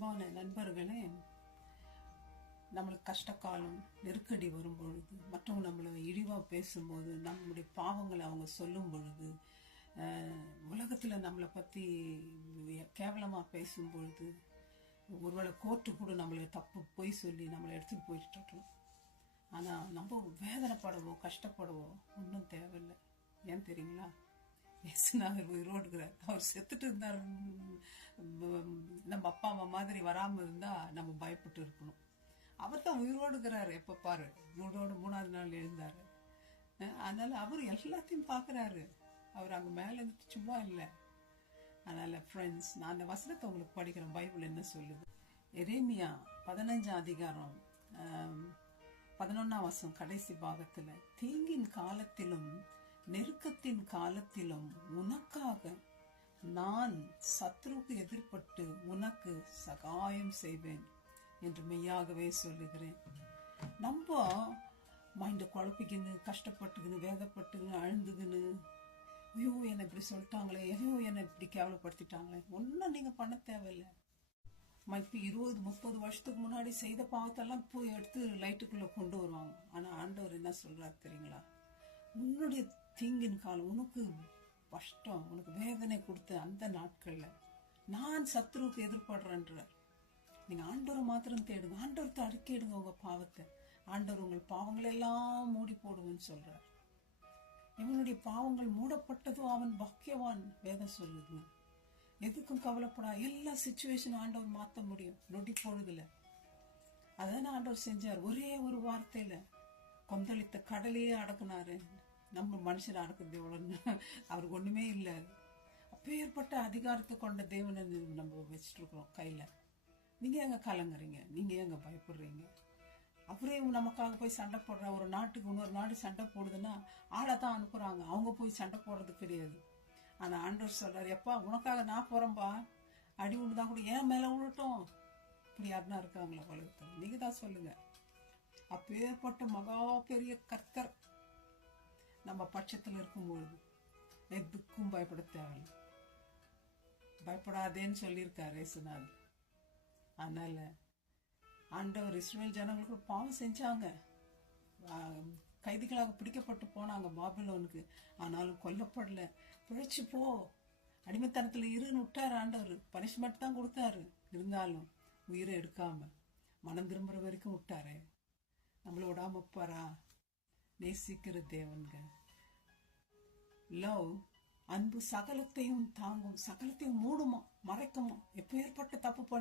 அன்பான நண்பர்களே, நம்மளுக்கு கஷ்டகாலம் நெருக்கடி வரும் பொழுது, மற்றவங்க நம்மளை இழிவாக பேசும்போது, நம்மளுடைய பாவங்களை அவங்க சொல்லும் பொழுது, உலகத்தில் நம்மளை பற்றி கேவலமாக பேசும் பொழுது, ஒருவேளை கோர்ட்டு கூட நம்மளை தப்பு பொய் சொல்லி நம்மளை எடுத்துகிட்டு போயிட்டுட்டோம். ஆனால் நம்ம வேதனைப்படவோ கஷ்டப்படவோ ஒன்றும் தேவையில்லை. ஏன் தெரியுங்களா? இயேசுநாதர் உயிரோடுகிறார். அவர் செத்துட்டு இருந்தார், நம்ம அப்பா அம்மா மாதிரி வராமல் இருந்தால் நம்ம பயப்பட்டு இருக்கணும். அவர் தான் உயிரோடுகிறார். எப்போ பாரு, உயிரோடு 3ஆவது நாள் எழுந்தார். அதனால அவர் எல்லாத்தையும் பார்க்குறாரு. அவர் அங்கே மேலே இருந்துட்டு சும்மா இல்லை. அதனால ஃப்ரெண்ட்ஸ், நான் அந்த வசனத்தை உங்களுக்கு படிக்கிறேன். பைபிள் என்ன சொல்லுது? எரேமியா 15ஆம் அதிகாரம் 11ஆம் வசனம் கடைசி பாகத்துல, தீங்கின் காலத்திலும் நெருக்கத்தின் காலத்திலும் உனக்காக நான் சத்ருக்கு எதிர்பட்டு உனக்கு சகாயம் செய்வேன் என்று மெய்யாகவே சொல்லுகிறேன். நம்ம மைண்டை குழப்பிக்கின்னு கஷ்டப்பட்டுக்கின்னு வேதப்பட்டுக்கின்னு அழுந்துக்கின்னு, ஐயோ என்னை இப்படி சொல்லிட்டாங்களே, ஐயோ என்னை இப்படி கேவலப்படுத்திட்டாங்களே, ஒன்றும் நீங்கள் பண்ண தேவையில்லை. இப்போ 20-30 வருஷத்துக்கு முன்னாடி செய்த பாவத்தெல்லாம் போய் எடுத்து லைட்டுக்குள்ளே கொண்டு வருவாங்க. ஆனால் ஆண்டவர் என்ன சொல்கிறாரு தெரியுங்களா? உன்னுடைய தீங்கின் காலம், உனக்கு கஷ்டம், உனக்கு வேதனை கொடுத்த அந்த நாட்களில் நான் சத்ருவுக்கு எதிர்படுறேன்றார். நீங்கள் ஆண்டவரை மாத்திரம் தேடுங்க, ஆண்டவர்கிட்ட அறிக்கையிடுங்க உங்கள் பாவத்தை. ஆண்டவர் உங்கள் பாவங்களெல்லாம் மூடி போடுவேன்னு சொல்கிறார். இவனுடைய பாவங்கள் மூடப்பட்டதோ அவன் பாக்கியவான் வேதம் சொல்லுதுங்க. எதுக்கும் கவலைப்படா, எல்லா சிச்சுவேஷனும் ஆண்டவர் மாற்ற முடியும் நொடி பொழுதுல. அதான ஆண்டவர் செஞ்சார். ஒரே ஒரு வார்த்தையில கொந்தளித்த கடலையே அடக்குனாரு. நம்ம மனுஷனை அடக்குறது எவ்வளோன்னு அவருக்கு ஒண்ணுமே இல்லை. அப்பேற்பட்ட அதிகாரத்தை கொண்ட தேவனை நம்ம வச்சுட்டு இருக்கிறோம் கையில. நீங்க எங்க கலங்குறீங்க? நீங்க எங்க பயப்படுறீங்க? அவரே நமக்காக போய் சண்டை போடுற, ஒரு நாட்டுக்கு இன்னொரு நாடு சண்டை போடுதுன்னா ஆளை தான் அனுப்புறாங்க, அவங்க போய் சண்டை போடுறது கிடையாது. ஆனா ஆண்டவர் சொல்றாரு, எப்பா உனக்காக நான் போறேன்பா, அடி உண்டுதான் கூட ஏன் மேல விழட்டும். இப்படி யாருன்னா இருக்காங்களா உலகத்துல? நீங்க தான் சொல்லுங்க. அப்பேற்பட்ட மகா பெரிய கர்த்தர் நம்ம பட்சத்துல இருக்கும்பொழுது எதுக்கும் பயப்பட தேவையில்லை. பயப்படாதேன்னு சொல்லியிருக்காரு இயேசுநாதர். அதனால ஆண்டவர் இஸ்ரவேல் ஜனங்களுக்கு பாவம் செஞ்சாங்க, கைதிகளாக பிடிக்கப்பட்டு போனாங்க பாபிலோனுக்கு. ஆனாலும் கொல்லப்படல. பிழைச்சு போ, அடிமைத்தனத்துல இருன்னு விட்டாரு ஆண்டவர். பனிஷ்மெண்ட் தான் கொடுத்தாரு, இருந்தாலும் உயிரை எடுக்காம மனம் திரும்புற வரைக்கும் விட்டாரு. நம்மள விடாம பாரா. நேசிக்கிற தேவன்க. லவ், அன்பு சகலத்தையும் தாங்கும், சகலத்தையும் மூடுமா, மறைக்குமா. எப்ப ஏற்பட்ட தப்பு பண்ணி